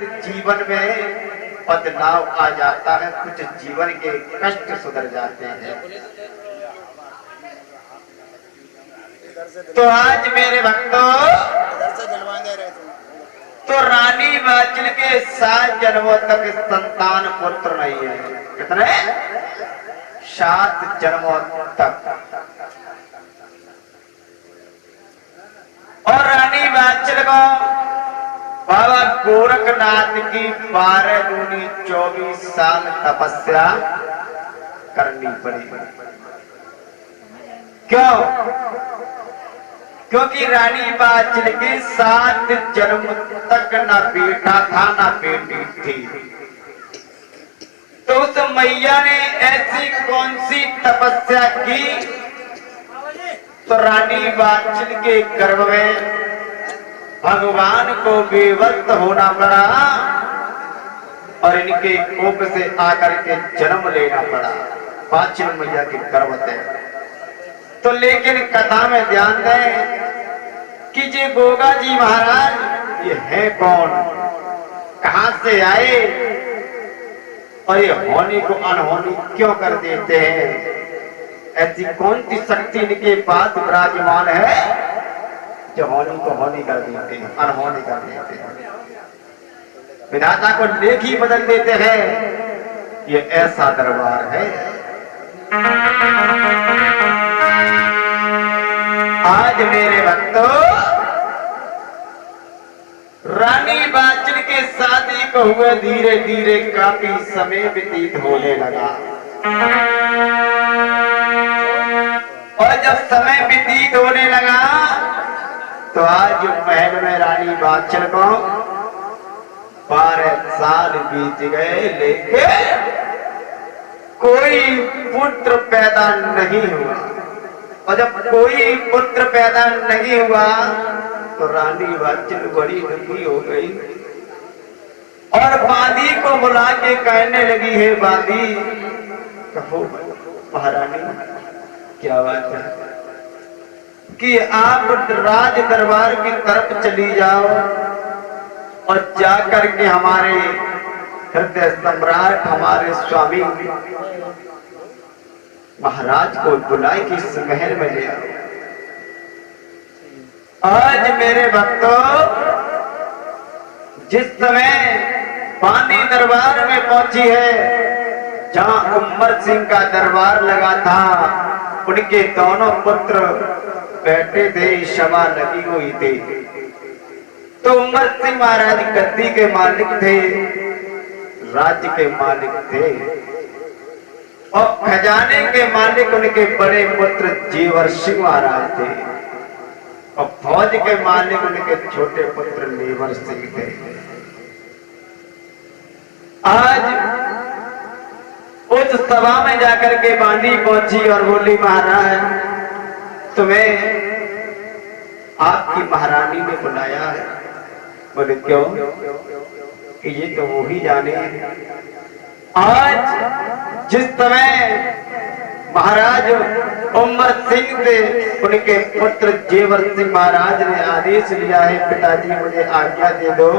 जीवन में बदलाव आ जाता है, कुछ जीवन के कष्ट सुधर जाते हैं। तो आज मेरे भक्तों, तो रानी वाचिल के 7 जन्मों तक संतान पुत्र नहीं है। कितने? 7 जन्मों तक। और रानी वाचिल को बाबा गोरखनाथ की 12 दूनी 24 साल तपस्या करनी पड़ी। क्यों? क्योंकि रानी वाचिल के 7 जन्म तक ना बेटा था ना बेटी थी। तो उस मैया ने ऐसी कौन सी तपस्या की, तो रानी वाचिल के गर्भ में भगवान को बेवक्त होना पड़ा और इनके कोख से आकर के जन्म लेना पड़ा, वाचिल मैया के गर्भ से। तो लेकिन कथा में ध्यान दें कि ये गोगा जी महाराज ये है कौन, कहां से आए और ये होनी को अनहोनी क्यों कर देते हैं? ऐसी कौन सी शक्ति इनके पास विराजमान है जो होनी को होनी कर देते हैं, अनहोनी कर देते हैं, विधाता को लेख ही बदल देते हैं? ये ऐसा दरबार है। आज मेरे भक्तों, रानी वाचिल के शादी को हुए धीरे धीरे काफी समय व्यतीत होने लगा। और जब समय व्यतीत होने लगा तो आज महल में रानी वाचिल को 12 साल बीत गए, लेकिन कोई पुत्र पैदा नहीं हुआ। और जब कोई पुत्र पैदा नहीं हुआ तो रानी वाचिल बड़ी दुखी हो गई और बांदी को बुला के कहने लगी, है बांदी, कहो महारानी क्या बात है कि आप राज दरबार की तरफ चली जाओ और जाकर के हमारे हृदय सम्राट, हमारे स्वामी महाराज को बुलाए कि इस महल में ले आओ। आज मेरे भक्तों, जिस समय बांदी दरबार में पहुंची है जहां उमर सिंह का दरबार लगा था, उनके दोनों पुत्र बैठे थे, सभा लगी हुई थी। तो उमर सिंह महाराज गद्दी के मालिक थे, राज्य के मालिक थे और खजाने के मालिक उनके बड़े पुत्र जीवर सिंह महाराज थे और फौज के मालिक उनके छोटे पुत्र लेवर सिंह थे। आज उस सभा में जाकर के बांदी पहुंची और बोली, महाराज तुम्हें आपकी महारानी ने बुलाया है। बोले क्यों? कि ये तो वो ही जाने। आज जिस समय महाराज उमर सिंह से उनके पुत्र जेवर सिंह महाराज ने आदेश लिया है, पिताजी मुझे आज्ञा दे दो,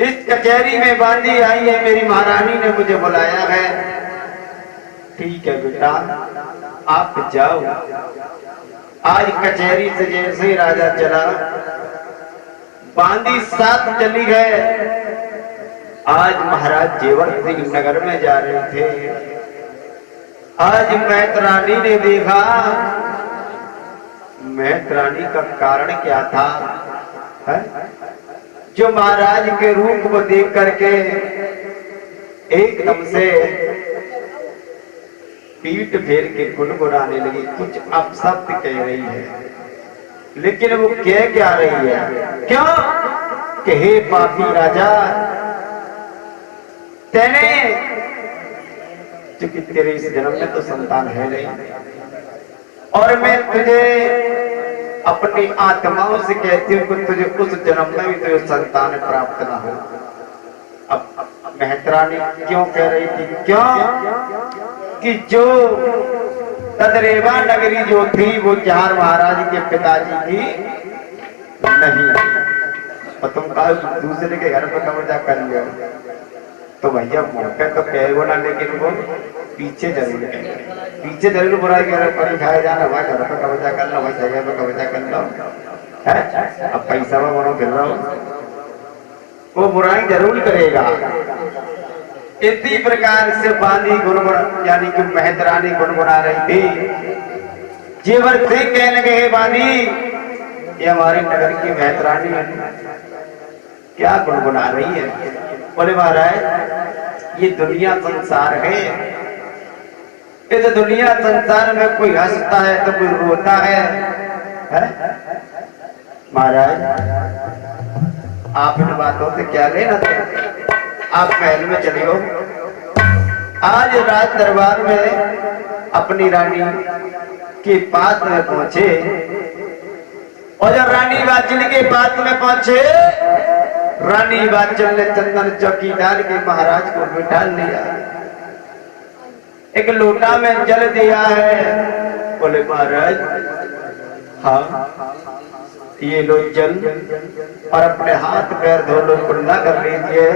इस कचहरी में बांदी आई है, मेरी महारानी ने मुझे बुलाया है। ठीक है बेटा, आप जाओ। आज कचहरी से जैसे ही राजा चला, बांदी साथ चली गए। आज महाराज जेवर सिंह नगर में जा रहे थे। आज मैतरानी ने देखा, मैतरानी का कारण क्या था है? जो महाराज के रूप को देख करके एकदम से पीठ फेर के गुनगुनाने लगी, कुछ अपशब्द कह रही है। लेकिन वो कह क्या रही है? क्यों? कि हे पापी राजा, तेने, क्योंकि तेरे इस जन्म में तो संतान है नहीं और मैं तुझे अपनी आत्माओं से कहती हूँ कि तुझे उस जन्म में भी तुझे संतान प्राप्त ना हो। अब मेहतरानी क्यों कह रही थी? क्यों? कि जो तदरेवा नगरी जो थी वो चार महाराज के पिताजी की नहीं। और तुम कहा दूसरे के घर पर कब्जा कर लियो तो भैया मौके तो कहेगो ना, लेकिन वो पीछे जरूर बुराई कर खाया जाना, वहाँ घर पर कब्जा कर लो, वहाँ जगह पर कब्जा कर लो है। अब पैसा में बनो फिर रहा वो बुराई जरूर करेगा। इसी प्रकार से बानी गुनगुन यानी कि मेहतरानी गुनगुना रही थी। जेवर से कहने लगे हे बानी, ये हमारे नगर की मेहतरानी है, क्या गुनगुना रही है? बोले महाराज ये दुनिया संसार है, इस दुनिया संसार में कोई हंसता है तो कोई रोता है? महाराज आप इन बातों से क्या लेना थे, आप महल में चलियो। आज राज दरबार में अपनी रानी के पास में पहुंचे और जब रानी वाचन के पास में पहुंचे, रानी वाचन ने चंदन चौकी डाल के महाराज को बिठा लिया, एक लोटा में जल दिया है। बोले महाराज हाँ ये लो जल और अपने हाथ पैर धो लो, कुल्ला कर लीजिए,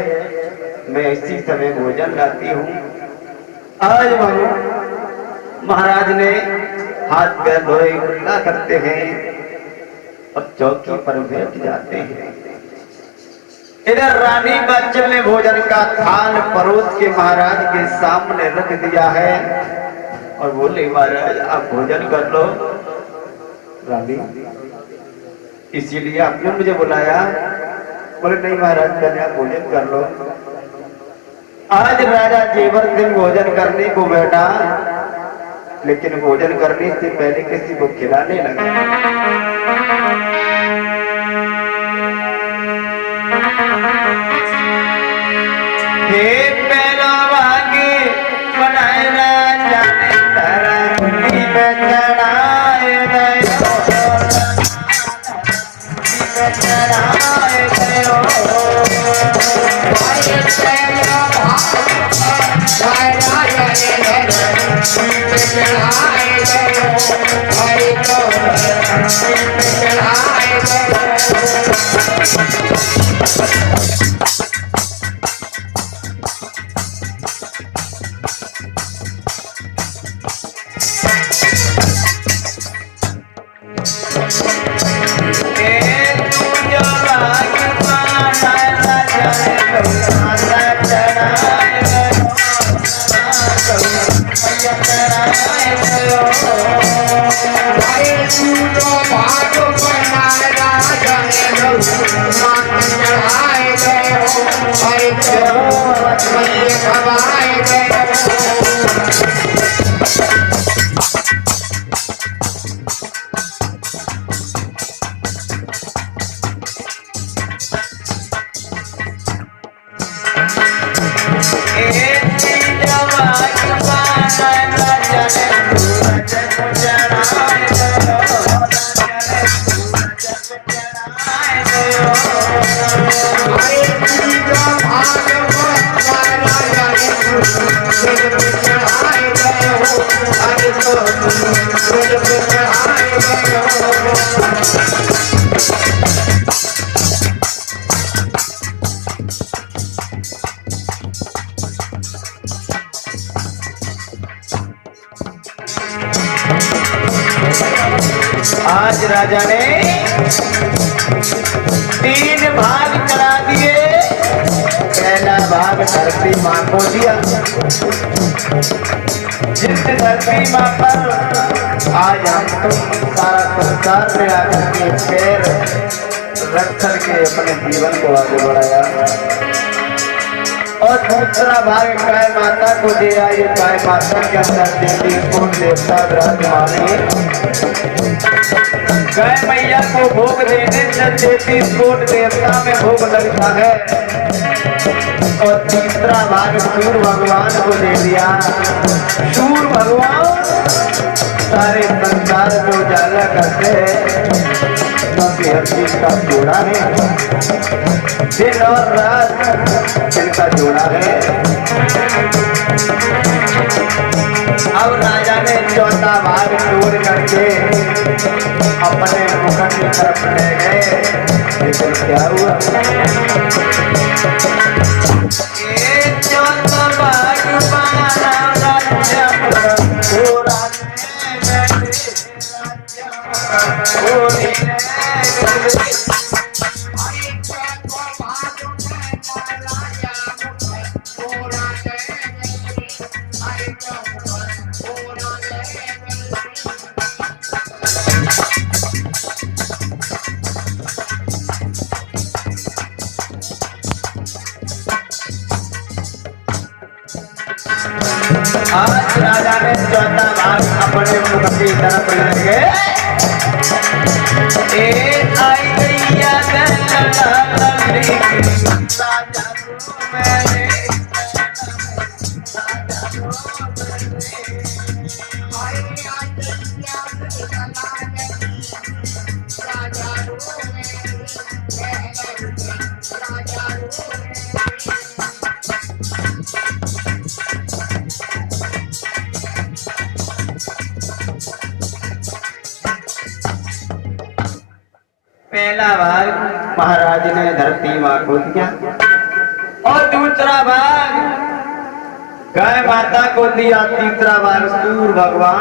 मैं इसी समय भोजन लाती हूँ। आज महाराज ने हाथ पैर धोए कुल्ला करते हैं और चौकी पर बैठ जाते हैं। इधर रानी बच्चन ने भोजन का थाल परोस के महाराज के सामने रख दिया है और बोले महाराज आप भोजन कर लो। रानी इसीलिए आपने मुझे बुलाया? बोले नहीं महाराज पहले आप भोजन कर लो। आज राजा जेवर सिंह भोजन करने को बैठा, लेकिन भोजन करने से पहले किसी को खिलाने लगा। हे पैरों वागे बनाए राजा ने धरती पे चढ़ाए गयो, चढ़ाए गयो। आज राजा ने 3 भाग करा दिए। पहला भाग धरती माँ को दिया, जिस धरती माँ पर आज हम तुम सारा संसार में आकर के पैर रख करके अपने जीवन को आगे बढ़ाया। और दूसरा भाग गाय माता को दिया। ये गाय माता के अंदर देवी कौन देवता विराजमान है। गाय मैया को भोग देने से 33 कोट देवता में भोग लगता है। और तीसरा भाग सूर्य भगवान को दे दिया। सूर्य भगवान सारे संसार को उजाला करते हैं, क्योंकि हर चीज का जोड़ा है। दिन और रात इनका जोड़ा है। अब राजा ने चौथा भाग तोड़ करके अपने मुकुट की तरफ ले गए, लेकिन क्या हुआ? ये जो तबाग पाना राज्य पूरा आज राजा ने चौथा भाग अपने मुख की तरफ ले गए। आई गई याद लल्ली की राजा मैंने पहला भाग महाराज ने धरती मां को दिया और दूसरा भाग गाय माता को दिया, तीसरा भाग सूर्य भगवान